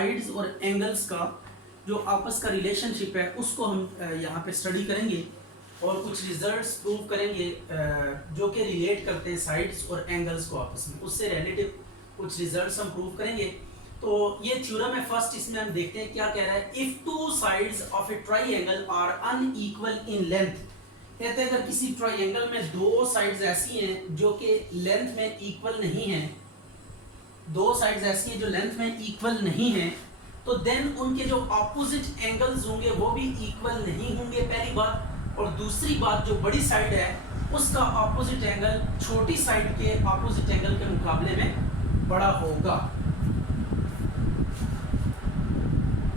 Sides और angles का जो आपस का रिलेशनशिप है उसको हम यहाँ पे स्टडी करेंगे और कुछ रिजल्ट्स प्रूव करेंगे जो कि रिलेट करते हैं साइड्स और एंगल्स को आपस में, उससे रिलेटिव कुछ रिजल्ट्स हम प्रूव करेंगे। तो ये थ्योरम है फर्स्ट, इसमें हम देखते हैं क्या कह रहा है। If two sides of a triangle are unequal in length, कहते हैं अगर किसी ट्राइंगल में दो साइड्स ऐसी हैं जो कि लेंथ में इक्वल नहीं है, दो साइड्स ऐसी हैं जो लेंथ में इक्वल नहीं है, तो देन उनके जो ऑपोजिट एंगल्स होंगे वो भी इक्वल नहीं होंगे, पहली बात। और दूसरी बात, जो बड़ी साइड है उसका ऑपोजिट एंगल छोटी साइड के ऑपोजिट एंगल के मुकाबले में बड़ा होगा।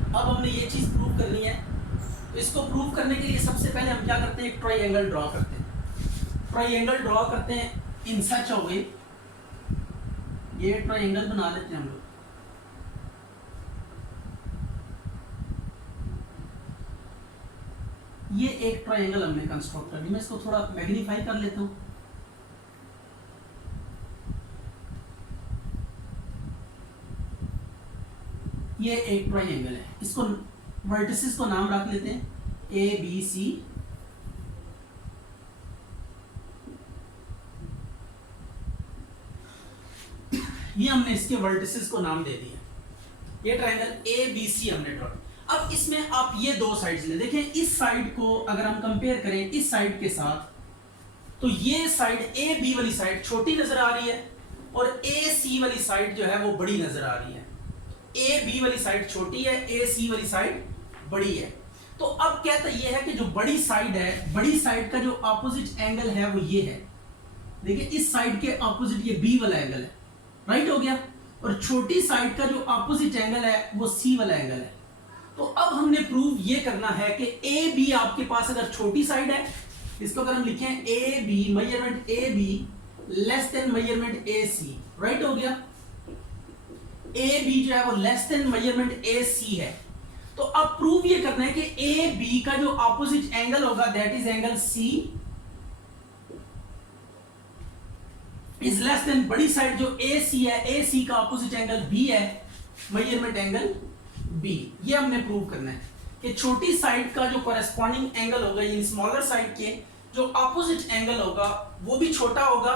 अब हमने ये चीज प्रूव करनी है, तो इसको प्रूव करने के लिए सबसे पहले हम क्या करते हैं, एक ट्राइंगल ड्रॉ करते हैं। ट्राइंगल ड्रॉ करते हैं इन सच अ वे, ये ट्राइंगल बना लेते हैं हम लोग। ये एक ट्राइंगल हमने कंस्ट्रक्ट कर लिया, मैं इसको थोड़ा मैग्नीफाई कर लेता हूं। ये एक ट्राइंगल है, इसको वर्टिसेस को नाम रख लेते हैं ए बी सी। ये हमने इसके वर्टिसेस को नाम दे दिया, ये ट्राइंगल ए बी सी हमने ड्रॉ। अब इसमें आप ये दो साइड्स ले देखें, इस साइड को अगर हम कंपेयर करें इस साइड के साथ, तो ये साइड ए बी वाली साइड छोटी नजर आ रही है और ए सी वाली साइड जो है वो बड़ी नजर आ रही है। ए बी वाली साइड छोटी है, ए सी वाली साइड बड़ी है। तो अब कहता ये है कि जो बड़ी साइड है, बड़ी साइड का जो ऑपोजिट एंगल है वो ये है, देखिए इस साइड के ऑपोजिट ये बी वाला एंगल है, राइट हो गया। और छोटी साइड का जो ऑपोजिट एंगल है वो सी वाला एंगल है। तो अब हमने प्रूव ये करना है कि ए बी आपके पास अगर छोटी साइड है, इसको अगर हम लिखें A B, measurement A B less than measurement A C, right हो गया। ए बी जो है वो less than measurement A C है। तो अब प्रूव ये करना है कि ए बी का जो ऑपोजिट एंगल होगा that is angle C is less than बड़ी साइड जो ए सी है, ए सी का ऑपोजिट एंगल बी है, मेजरमेंट एंगल बी। ये हमने प्रूव करना है कि छोटी साइड का जो कॉरेस्पॉन्डिंग एंगल होगा, यानी स्मॉलर साइड के जो ऑपोजिट एंगल होगा वो भी छोटा होगा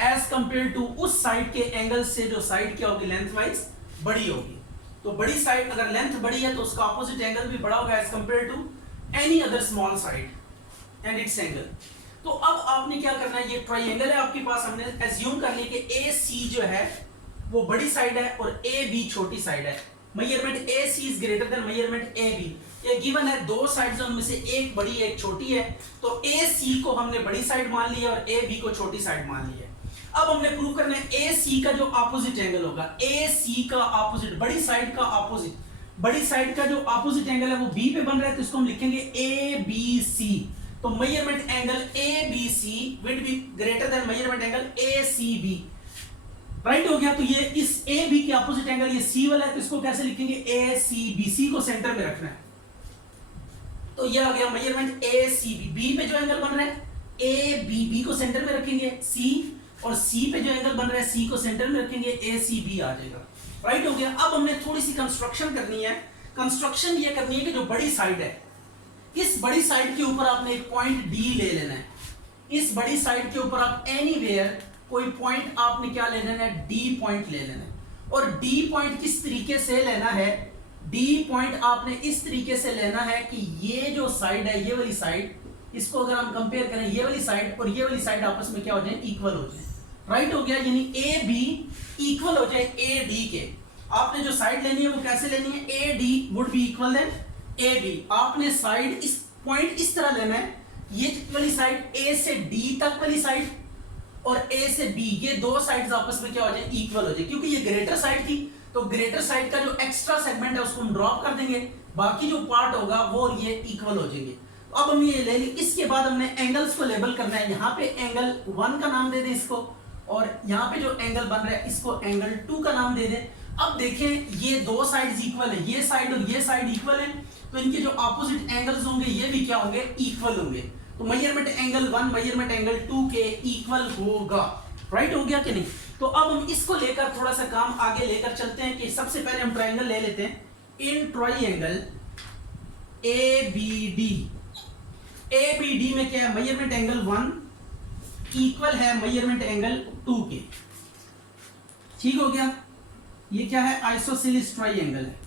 एज कंपेयर टू उस साइड के एंगल से जो साइड क्या होगी लेंथ वाइज बड़ी होगी। तो बड़ी साइड अगर लेंथ बड़ी है तो उसका ऑपोजिट एंगल भी बड़ा होगा as compare to any other small side and its angle. तो अब आपने क्या करना है, ये ट्राइंगल है आपके पास, हमने एज्यूम कर लिया कि ए सी जो है वो बड़ी साइड है और ए बी छोटी साइड है। Measurement A C is greater than measurement A B. ये गिवन है, दो साइड्स उनमें से एक बड़ी है एक छोटी है, तो ए सी को हमने बड़ी साइड मान लिया और ए बी को छोटी साइड मान लिया। अब हमने प्रूव करना है ए सी का जो ऑपोजिट एंगल होगा, ए सी का ऑपोजिट, बड़ी साइड का ऑपोजिट, बड़ी साइड का जो ऑपोजिट एंगल है वो बी पे बन रहा है, तो इसको हम लिखेंगे ए बी सी। तो measurement angle A B C will be greater than measurement angle A C B, right हो गया। तो ये इस ए बी के ऑपोजिट एंगल ये सी वाला है, तो इसको कैसे लिखेंगे, ए सी बी, सी को सेंटर में रखना है। तो ये आ गया measurement A C B, B पे जो एंगल बन रहा है ए बी, बी को सेंटर में रखेंगे सी, और सी पे जो एंगल बन रहा है सी को सेंटर में रखेंगे, ए सी बी आ जाएगा, राइट हो गया। अब हमने थोड़ी सी कंस्ट्रक्शन करनी है। कंस्ट्रक्शन ये करनी है कि जो बड़ी साइड है, इस बड़ी साइड के ऊपर आपने एक पॉइंट डी ले लेना है। इस बड़ी साइड के ऊपर आप एनीवेयर कोई पॉइंट आपने क्या ले लेना है, डी पॉइंट ले लेना है। और डी पॉइंट किस तरीके से लेना है, डी पॉइंट आपने इस तरीके से लेना है कि ये जो साइड है, ये वाली साइड, इसको अगर हम कंपेयर करें ये वाली साइड और ये वाली साइड आपस में क्या हो जाए, इक्वल हो जाए, राइट हो गया। यानी ए बी इक्वल हो जाए ए डी के। आपने जो साइड लेनी है वो कैसे लेनी है, A D would be equal than A B. आपने साइड इस पॉइंट इस तरह लेना है, ये वाली साइड ए से डी तक वाली साइड और ए से बी, ये दो साइड्स आपस में क्या हो जाए, इक्वल हो जाए। क्योंकि ये ग्रेटर साइड थी तो ग्रेटर साइड का जो एक्स्ट्रा सेगमेंट है उसको हम ड्रॉप कर देंगे, बाकी जो पार्ट होगा वो ये इक्वल हो जाएंगे। तो अब हमने ये ले ली। इसके बाद हमने एंगल्स को लेबल करना है। यहाँ पे एंगल 1 का नाम दे दें इसको, और यहाँ पे जो एंगल बन रहा है इसको एंगल 2 का नाम दे दें। अब देखें ये दो साइड्स इक्वल है, ये साइड और ये साइड इक्वल है, तो इनके जो ऑपोजिट एंगल्स होंगे ये भी क्या होंगे, इक्वल होंगे। तो मेजरमेंट एंगल 1 मेजरमेंट एंगल 2 के इक्वल होगा, राइट हो गया कि नहीं। तो अब हम इसको लेकर थोड़ा सा काम आगे लेकर चलते हैं कि सबसे पहले हम ट्राइंगल ले लेते हैं। इन ट्राइंगल एबीडी, एबीडी में क्या है, मेजरमेंट एंगल 1 इक्वल है मेजरमेंट एंगल 2 के। ठीक हो गया। ये क्या है, आइसोसेलेस ट्राइंगल है,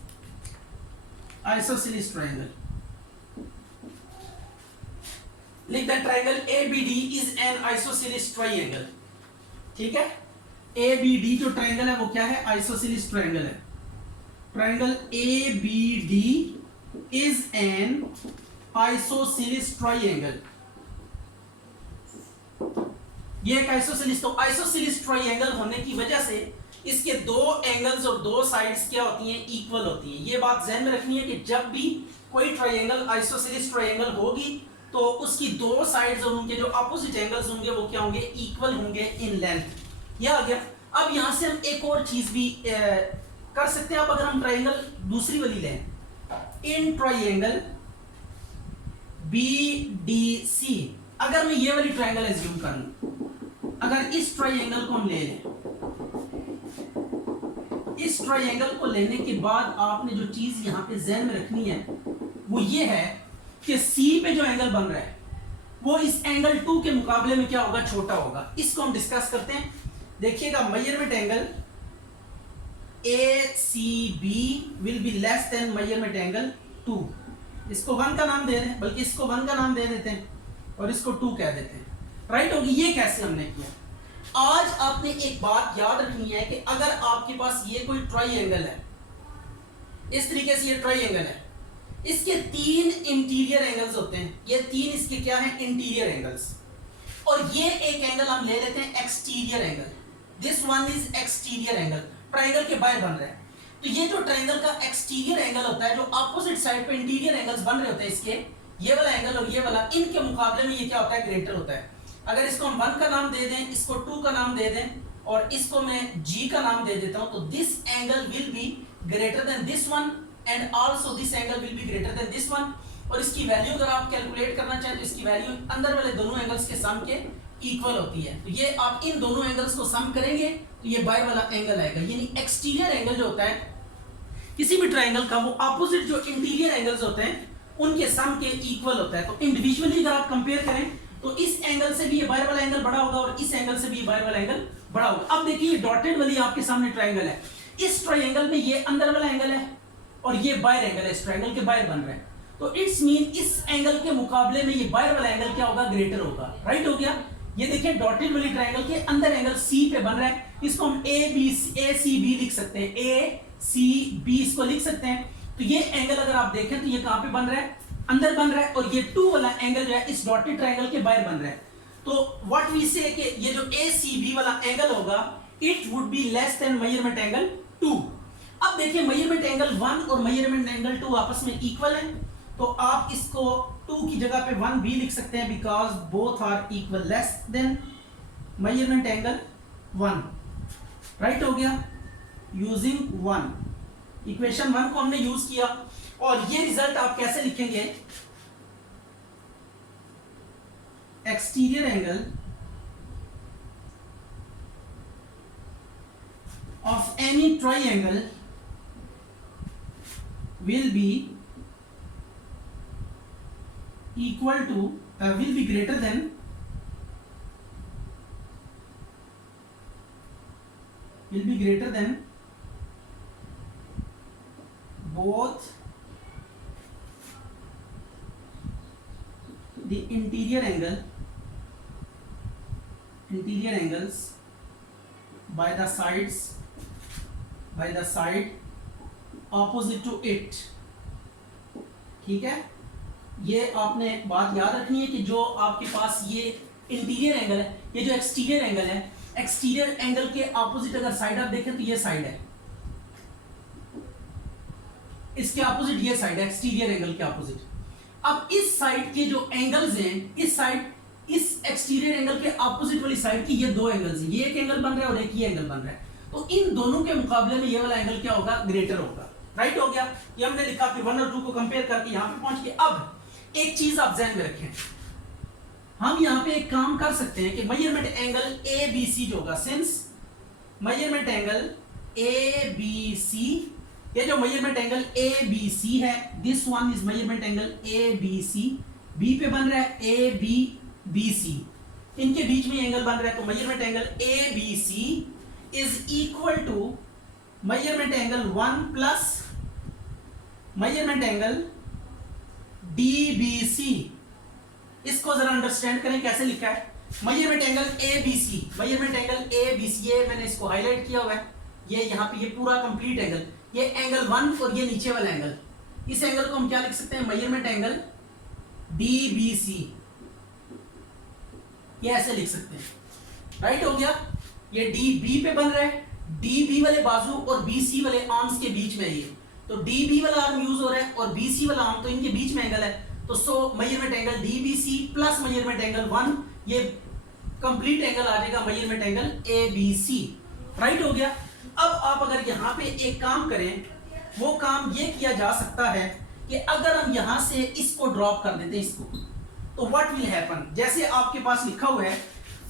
आइसोसेलेस ट्राइंगल। लिख the triangle ABD is an isosceles triangle. ठीक है, एबीडी जो ट्राइंगल है वो क्या है, आइसोसेलेस ट्राइंगल है। Triangle ABD is an isosceles triangle. ये एक आइसोसेलेस, तो आइसोसेलेस ट्राइंगल होने की वजह से इसके दो एंगल्स और दो साइड्स क्या होती हैं, इक्वल होती हैं। ये बात ध्यान में रखनी है कि जब भी कोई ट्राइंगल आइसोसेलेस ट्राइंगल होगी तो उसकी दो साइड्स और उनके जो अपोजिट एंगल्स होंगे वो क्या होंगे, इक्वल होंगे इन लेंथ। ये आ गया। अब यहां से हम एक और चीज भी कर सकते हैं। अब अगर हम ट्राइंगल दूसरी वाली लें, इन ट्राइंगल BDC, अगर मैं ये वाली ट्राइंगल एज्यूम करूं, अगर इस ट्राइंगल को हम ले लें, इस ट्राइंगल को लेने के बाद आपने जो चीज यहां पे ध्यान में रखनी है वो ये है कि C पे जो एंगल बन रहा है वो इस एंगल 2 के मुकाबले में क्या होगा, छोटा होगा। इसको हम डिस्कस करते हैं। देखिएगा, measurement angle ACB will be less than measurement angle 2। इसको 1 का नाम दे दें, बल्कि इसको 1 का नाम दे देते हैं और इसको 2 कह देते हैं। राइट होगी। ये कैसे हमने किया, आज आपने एक बात याद रखनी है कि अगर आपके पास ये कोई ट्राइंगल है, इस तरीके से ये ट्राइंगल है, इसके 3 इंटीरियर एंगल्स होते हैं। ये 3 इसके क्या हैं, इंटीरियर एंगल्स। और ये एक एंगल हम ले लेते हैं exterior angle. This one is exterior angle, triangle के बाहर बन रहा है। तो ये जो ट्राइंगल का एक्सटीरियर एंगल होता है, जो अपोजिट साइड पे इंटीरियर एंगल्स बन रहे होते हैं इसके, ये वाला एंगल और ये वाला, इनके मुकाबले में ये क्या होता है, ग्रेटर होता है। अगर इसको हम 1 का नाम दे दें, इसको 2 का नाम दे दें और इसको मैं G का नाम दे देता हूं, तो this angle will be greater then this one and also this angle will be greater then this one. और इसकी वैल्यू अगर आप कैलकुलेट करना चाहें तो इसकी वैल्यू अंदर वाले दोनों एंगल्स के सम के इक्वल होती है। तो ये आप इन दोनों एंगल्स को सम करेंगे तो ये बाय वाला एंगल आएगा। यानी एक्सटीरियर एंगल जो होता है किसी भी ट्राइंगल का, वो अपोजिट जो इंटीरियर एंगल्स होते हैं उनके सम के इक्वल होता है। तो इंडिविजुअली अगर आप कंपेयर करें तो इस एंगल से भी ये बाहर वाला एंगल बड़ा होगा और इस एंगल से भी ये बाहर वाला एंगल बड़ा होगा। अब देखिए, ये डॉटेड वाली आपके सामने ट्राइंगल है। इस ट्राइंगल में ये अंदर वाला एंगल है और ये बाहर एंगल है, इस ट्राइंगल के बाहर बन रहा है। तो इट्स मीन इस एंगल के मुकाबले में ये बाहर वाला एंगल क्या होगा, ग्रेटर होगा। राइट हो गया। ये देखिए, डॉटेड वाली ट्राइंगल के अंदर एंगल C पे बन रहा है। इसको हम ACB लिख सकते हैं, ACB इसको लिख सकते हैं। तो ये एंगल अगर आप देखें तो ये कहां पे बन रहा है, अंदर बन रहा है। और ये 2 वाला एंगल जो है इस डॉटेड ट्राइंगल के बाहर बन रहा है। तो व्हाट वी से कि ये जो ACB वाला एंगल होगा, it would be less than measurement angle 2। अब देखिए, मेजरमेंट एंगल 1 और मेजरमेंट एंगल 2 आपस में इक्वल है, तो आप इसको 2 की जगह पे 1 भी लिख सकते हैं, because both are equal less than measurement angle 1। Right हो गया। यूजिंग 1, इक्वेशन 1 को हमने यूज किया। और ये रिजल्ट आप कैसे लिखेंगे, exterior angle of any triangle will be equal to will be greater than both the interior angles by the side opposite to it. ठीक है, ये आपने बात याद रखनी है कि जो आपके पास ये इंटीरियर एंगल है, ये जो एक्सटीरियर एंगल है, एक्सटीरियर एंगल के ऑपोजिट अगर साइड आप देखें तो ये साइड है, इसके ऑपोजिट ये साइड है, एक्सटीरियर एंगल के ऑपोजिट। अब इस साइड के जो एंगल्स हैं, इस साइड, इस एक्सटीरियर एंगल के ऑपोजिट वाली साइड की ये 2 एंगल्स हैं, ये एक एंगल बन रहा है और एक ये एंगल बन रहा है। तो इन दोनों के मुकाबले में ये वाला एंगल क्या होगा, ग्रेटर होगा। राइट हो गया। ये हमने लिखा, फिर 1 और 2 को कंपेयर करके यहां पे पहुंच गए। अब एक चीज आप ध्यान में रखें, हम यहां पे एक काम कर सकते हैं कि मेजरमेंट एंगल ABC जो होगा, since measurement angle A B C, ये जो measurement angle A B C है, this one is measurement angle A B C, B पे बन रहा है ए बी बी सी, इनके बीच में एंगल बन रहा है, तो measurement angle A B C is equal to measurement angle 1 plus measurement angle D B C. इसको जरा अंडरस्टैंड करें कैसे लिखा है। Measurement angle A B C, measurement angle A B C, ये मैंने इसको हाईलाइट किया हुआ है, ये यहाँ पे ये पूरा कंप्लीट एंगल, ये एंगल 1 और ये नीचे वाला एंगल, इस एंगल को हम क्या लिख सकते हैं, measurement angle D B C, ये ऐसे लिख सकते हैं। राइट हो गया। ये डी बी पे बन रहा है, डी बी वाले बाजू और बी सी वाले आर्म्स के बीच में है ये, तो डी बी वाला आर्म यूज हो रहा है और बी सी वाला आर्म, तो इनके बीच में एंगल है, तो so measurement angle D B C plus measurement angle 1, ये कंप्लीट एंगल आ जाएगा measurement angle A B C. Right हो गया। अब आप अगर यहां पे एक काम करें, वो काम ये किया जा सकता है कि अगर हम यहां से इसको ड्रॉप कर देते हैं इसको, तो व्हाट विल हैपन, जैसे आपके पास लिखा हुआ है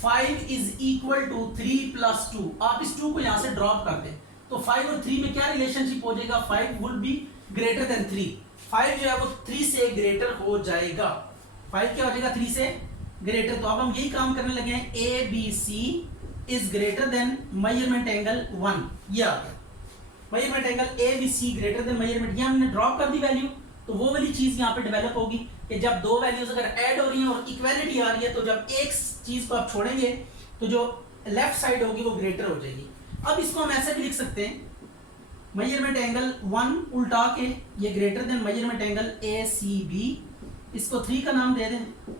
5 इज इक्वल टू 3 प्लस 2, आप इस 2 को यहां से ड्रॉप कर दें, तो 5 और 3 में क्या रिलेशनशिप हो जाएगा, 5 वुड बी ग्रेटर देन 3, 5 जो है वो 3 से ग्रेटर हो जाएगा, 5 क्या हो जाएगा 3 से ग्रेटर। तो अब हम यही काम करने लगे हैं, A B C is greater than measurement angle 1, ये आ गया measurement angle A B C greater than measurement, ये हमने ड्रॉप कर दी वैल्यू, तो वो वाली चीज यहाँ पे डेवलप होगी कि जब दो वैल्यूज अगर ऐड हो रही हैं और इक्वालिटी आ रही है, तो जब एक चीज को आप छोड़ेंगे तो जो लेफ्ट साइड होगी वो ग्रेटर हो जाएगी। अब इसको हम ऐसे भी लिख सकते हैं, मेजरमेंट एंगल 1 उल्टा के ये greater than measurement angle A C B, इसको 3 का नाम दे दें।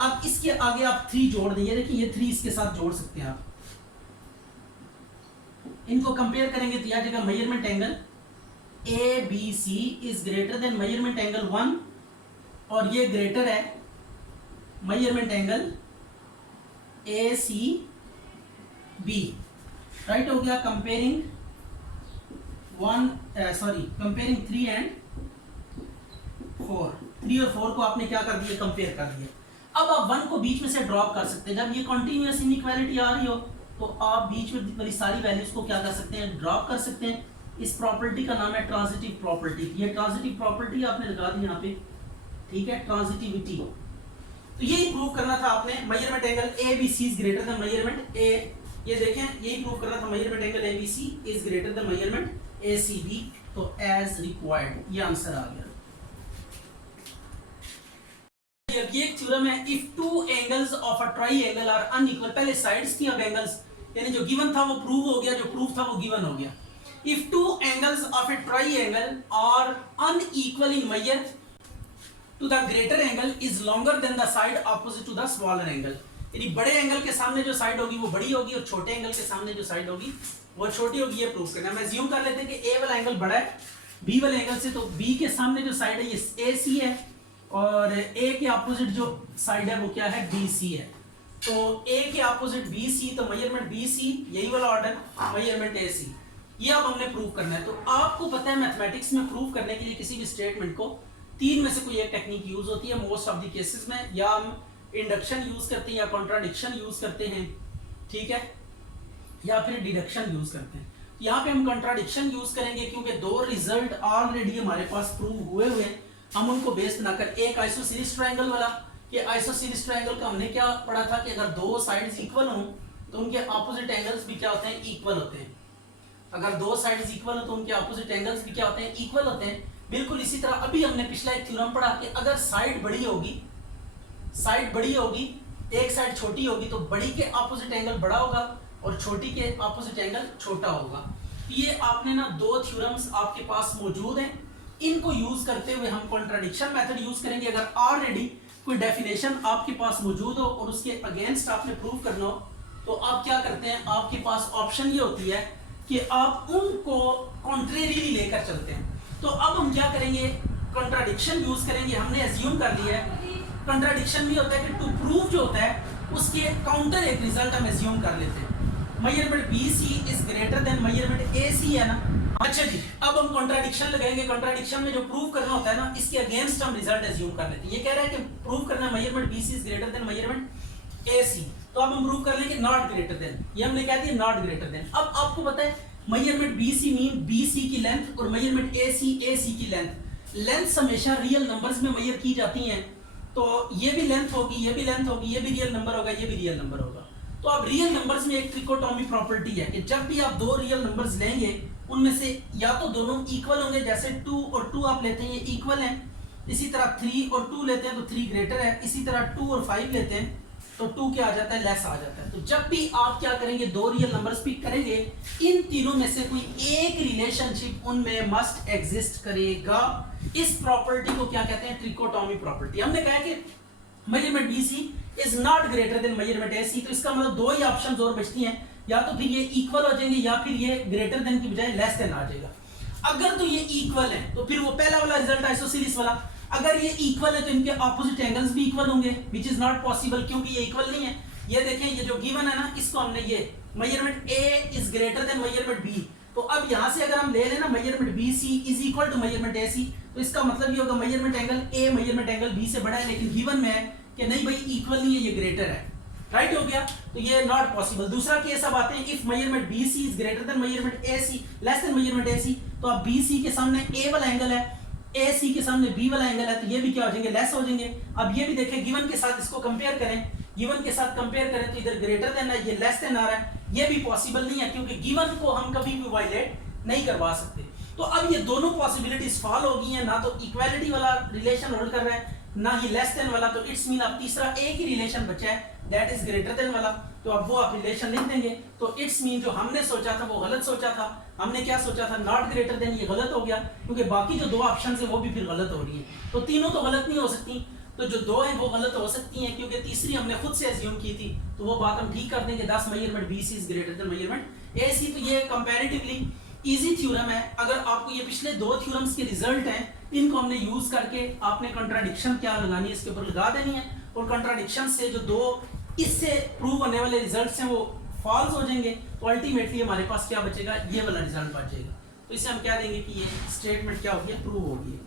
अब इसके आगे आप 3 जोड़ देंगे, देखिए ये 3 इसके साथ जोड़ सकते हैं आप, इनको कंपेयर करेंगे तो यह जगह measurement angle A B C is greater than measurement angle 1 और ये ग्रेटर है measurement angle A C B. Right हो गया। कंपेयरिंग कंपेयरिंग 3 एंड 4, 3 और 4 को आपने क्या कर दिया, कंपेयर कर दिया। अब आप 1 को बीच में से ड्रॉप कर सकते हैं, जब ये कॉन्टिन्यूअस इनइक्वालिटी आ रही हो तो आप बीच में वाली सारी वैल्यूज को क्या कर सकते हैं, ड्रॉप कर सकते हैं। इस प्रॉपर्टी का नाम है ट्रांजिटिव प्रॉपर्टी, ये ट्रांजिटिव प्रॉपर्टी आपने लगा दी यहाँ पे, ठीक है, ट्रांजिटिविटी। तो यही प्रूव करना था आपने, measurement angle A B C is greater than measurement A, ये देखें यही प्रूव करना था, measurement angle A B C is greater than measurement A C B, तो एज रिक्वायर्ड ये आंसर आ गया। ये एक थ्योरम है, if two angles of a triangle are unequal, पहले साइड्स थी अब एंगल्स, यानी जो गिवन था वो प्रूव हो गया, जो प्रूफ था वो गिवन हो गया। If two angles of a triangle are unequal in measure, to the greater angle is longer than the side opposite to the smaller angle, यानी बड़े एंगल के सामने जो साइड होगी वो बड़ी होगी और छोटे एंगल के सामने जो साइड होगी वो छोटी होगी, ये प्रूफ करना। मैं अज्यूम कर लेते हैं कि ए वाला एंगल बड़ा है बी वाले एंगल से, तो बी के सामने जो साइड है ये ए सी है और ए के ऑपोजिट जो साइड है वो क्या है, बी सी है, तो ए के ऑपोजिट बी सी, तो मेजरमेंट बी सी, यही वाला ऑर्डर, मेजरमेंट ए सी, ये अब हमने प्रूव करना है। तो आपको पता है मैथमेटिक्स में प्रूव करने के लिए किसी भी स्टेटमेंट को 3 में से कोई एक टेक्निक यूज होती है मोस्ट ऑफ द केसेस में, या हम इंडक्शन यूज करते हैं या कॉन्ट्राडिक्शन यूज करते हैं, ठीक है, या फिर डिडक्शन यूज करते हैं। यहाँ पे हम कॉन्ट्राडिक्शन यूज करेंगे क्योंकि 2 रिजल्ट ऑलरेडी हमारे पास प्रूव हुए हुए, हम उनको बेस बनाकर, एक आइसोसीलिस ट्रायंगल वाला, कि आइसोसीलिस ट्रायंगल का हमने क्या पढ़ा था कि अगर 2 साइड्स इक्वल हों तो उनके ऑपोजिट एंगल्स भी क्या होते हैं, इक्वल होते हैं। अगर 2 साइड्स इक्वल हो तो उनके ऑपोजिट एंगल्स भी क्या होते हैं, इक्वल होते हैं। बिल्कुल इसी तरह अभी हमने पिछला एक थ्योरम पढ़ा कि अगर साइड बड़ी होगी, एक साइड छोटी होगी तो बड़ी के ऑपोजिट एंगल बड़ा होगा और छोटी के ऑपोजिट एंगल छोटा होगा। ये आपने ना 2 थ्योरम्स आपके पास मौजूद हैं, इनको यूज करते हुए हम कॉन्ट्राडिक्शन मेथड यूज करेंगे। अगर ऑलरेडी कोई डेफिनेशन आपके पास मौजूद हो और उसके अगेंस्ट आपने प्रूव करना हो तो आप क्या करते हैं, आपके पास ऑप्शन ये होती है कि आप उनको कॉन्ट्रेरीली लेकर चलते हैं। तो अब हम क्या करेंगे, कॉन्ट्राडिक्शन यूज करेंगे। हमने एज्यूम कर लिया है कॉन्ट्राडिक्शन भी होता है कि टू प्रूव जो होता है उसके काउंटर एक रिजल्ट हम एज्यूम कर लेते हैं। Measurement B C is greater than measurement A C है ना। अच्छा जी, अब हम कॉन्ट्राडिक्शन लगाएंगे। कॉन्ट्राडिक्शन में जो प्रूव करना होता है ना, इसके अगेंस्ट हम रिजल्ट एज्यूम कर लेते हैं। ये कह रहा है कि प्रूव करना measurement B C is greater than measurement A C, तो अब हम प्रूव कर लेंगे नॉट ग्रेटर देन, ये हमने कह दिया नॉट ग्रेटर देन। अब आपको पता है measurement B C mean B C की लेंथ और मेजरमेंट ए सी की लेंथ हमेशा रियल नंबर्स में मेजर की जाती हैं, तो ये भी लेंथ होगी, ये भी लेंथ होगी, ये भी रियल नंबर होगा, ये भी रियल नंबर होगा। तो अब रियल नंबर्स में एक ट्रिकोटोमी प्रॉपर्टी है कि जब भी आप दो रियल नंबर्स लेंगे उनमें से या तो दोनों इक्वल होंगे, जैसे 2 और 2 आप लेते हैं ये इक्वल हैं, इसी तरह 3 और 2 लेते हैं तो 3 ग्रेटर है, इसी तरह 2 और 5 लेते हैं तो 2 क्या आ जाता है, लेस आ जाता है। तो जब भी आप क्या करेंगे, दो रियल नंबर्स पिक करेंगे, इन तीनों में से कोई एक रिलेशनशिप उनमें मस्ट एग्जिस्ट करेगा। इस प्रॉपर्टी को क्या कहते हैं, ट्रिकोटोमी प्रॉपर्टी। हमने कहा कि measurement BC is not greater than measurement AC, तो इसका मतलब दो ही ऑप्शंस और बचती हैं, या तो फिर ये इक्वल हो जाएंगे या फिर ये ग्रेटर देन की बजाय लेस देन आ जाएगा। अगर तो ये इक्वल है तो फिर वो पहला वाला रिजल्ट आइसोसेलेस वाला, अगर ये इक्वल है तो इनके ऑपोजिट एंगल्स भी इक्वल होंगे, व्हिच इज नॉट पॉसिबल क्योंकि ये इक्वल नहीं है। ये देखें, ये जो गिवन है ना, इसको हमने ये measurement A is greater than measurement B, तो अब यहां से अगर हम ले लेना measurement BC is equal to measurement AC, तो इसका मतलब ये होगा measurement angle A measurement angle B से बड़ा है, लेकिन गिवन में है कि नहीं भाई इक्वल नहीं है, ये ग्रेटर है, राइट हो गया, तो ये नॉट पॉसिबल। दूसरा केस अब आते हैं, if measurement BC is greater than measurement AC less than measurement AC, तो अब BC के सामने A वाला एंगल है, AC के सामने B वाला एंगल है, तो ये भी क्या हो जाएंगे, लेस हो जाएंगे। अब ये भी देखें, गिवन के साथ इसको कंपेयर करें, गिवन के साथ कंपेयर करें तो इधर ग्रेटर देन है, ये लेस देन आ रहा है, ये भी पॉसिबल नहीं है क्योंकि गिवन को हम कभी भी वायलेट नहीं करवा सकते। तो अब ये दोनों पॉसिबिलिटीज फॉल हो गई हैं, ना तो इक्वालिटी वाला रिलेशन होल्ड कर रहा है ना ही लेस देन वाला, तो इट्स मीन अब तीसरा एक ही रिलेशन बचा है, दैट इज ग्रेटर देन वाला, तो अब वो आप रिलेशन लिख देंगे। तो इट्स मीन जो हमने सोचा था वो गलत सोचा था, हमने क्या सोचा था, नॉट ग्रेटर देन, ये गलत हो गया क्योंकि बाकी जो दो ऑप्शन है वो भी फिर गलत हो रही है, तो तीनों तो गलत नहीं हो सकती, तो जो दो हैं वो गलत हो सकती हैं क्योंकि तीसरी हमने खुद से अज्यूम की थी, तो वो बात हम ठीक कर देंगे, 10 measurement BC is greater than measurement AC। तो ये कंपैरेटिवली इजी थ्योरम है। अगर आपको ये पिछले दो थ्योरम्स के रिजल्ट हैं, इनको हमने यूज करके आपने कंट्राडिक्शन क्या लगानी है इसके ऊपर लगा देनी है, और कंट्राडिक्शन से जो दो इससे प्रूव होने वाले रिजल्ट्स हैं वो फॉल्स हो जाएंगे, तो अल्टीमेटली हमारे पास क्या बचेगा, ये वाला रिजल्ट बच जाएगा। तो इसे हम क्या देंगे कि ये स्टेटमेंट क्या होगी, प्रूव होगी।